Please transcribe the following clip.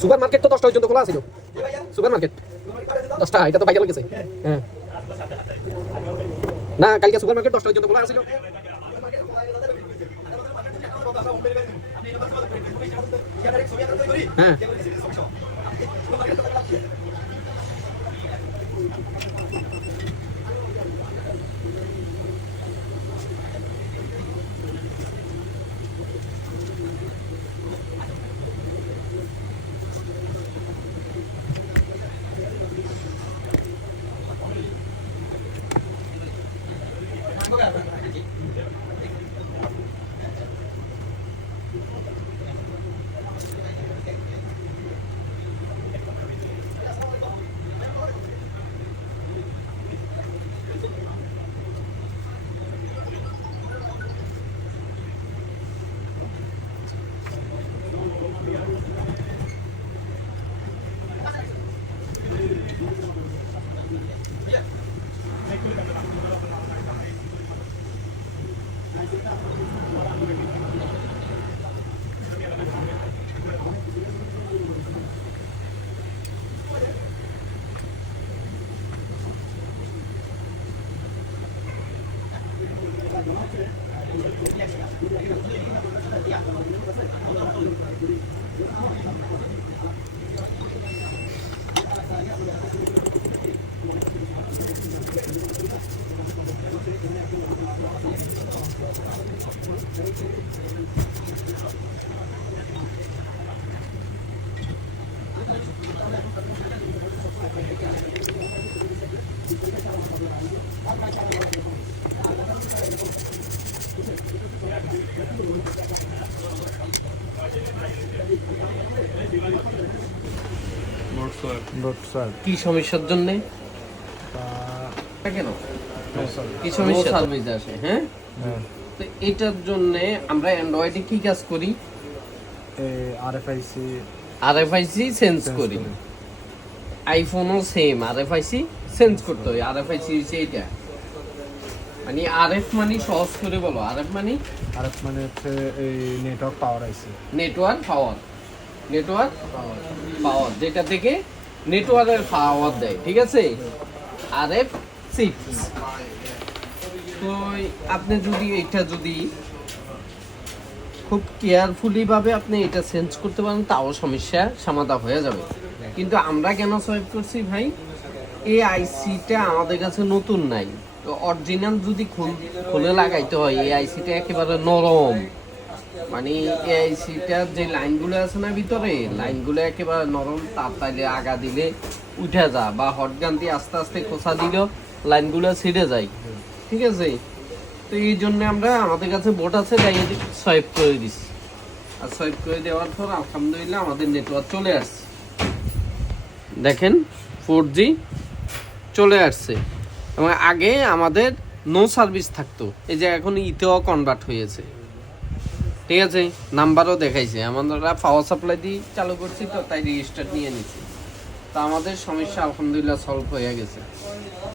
Super market তো 10টা পর্যন্ত খোলা ছিল। সুপার মার্কেট 10টা, এটা তো বাইরে গেছে। হ্যাঁ না, কালকে সুপার মার্কেট 10টা পর্যন্ত খোলা ছিল। হ্যাঁ কি সমস্যার জন্য কেন কি সমস্যা সার্ভিস আসে? হ্যাঁ তো এটার জন্য আমরা অ্যান্ড্রয়েডে কি কাজ করি? আরএফআইসি সেন্স করি। আইফোনও সেম আরএফআইসি সেন্স করতে হয়। আরএফআইসি হচ্ছে এটা, মানে আরএফ মানে সহজ করে বলো, আরএফ মানে হচ্ছে এই নেটওয়ার্ক পাওয়ার আইসি। নেটওয়ার্ক পাওয়ার যেটা থেকে নেটওয়ার্কের পাওয়ার দেয়, ঠিক আছে? RF chips. তো আপনি যদি এটা খুব কেয়ারফুলি ভাবে আপনি এটা চেঞ্জ করতে পারেন, তাও সমস্যা সমাধান হয়ে যাবে। কিন্তু আমরা কেন সলভ করছি ভাই, এই আইসিটা আমাদের কাছে নতুন নাই, তো অরিজিনাল যদি খুলে লাগাইতে হয় এই আইসিটা একেবারে নরম, মানে এই আইসিটার যে লাইনগুলো আছে না ভিতরে, লাইনগুলো একেবারে নরম। তার তাইলে আগা দিলে উঠে যা, বা হটগান দিয়ে আস্তে আস্তে খোসা দিলেও লাইনগুলো ছিঁড়ে যায়, ঠিক আছে? তো এই জন্য আমরা আমাদের কাছে বোর্ড আছে, তাই সোয়াইপ করে দিচ্ছি। আর সোয়াইপ করে দেওয়ার পর আলহামদুলিল্লাহ আমাদের নেটওয়ার্ক চলে আসছে। দেখেন 4G চলে আসছে। এবং আগে আমাদের নো সার্ভিস থাকতো, এই যে এখন ইতেও কনভার্ট হয়েছে, ঠিক আছে? নাম্বারও দেখাইছে। আমরা পাওয়ার সাপ্লাই দিয়ে চালু করছি, তো তাই রেজিস্টার নিয়ে নিচ্ছি। তো আমাদের সমস্যা আলহামদুলিল্লাহ সলভ হয়ে গেছে।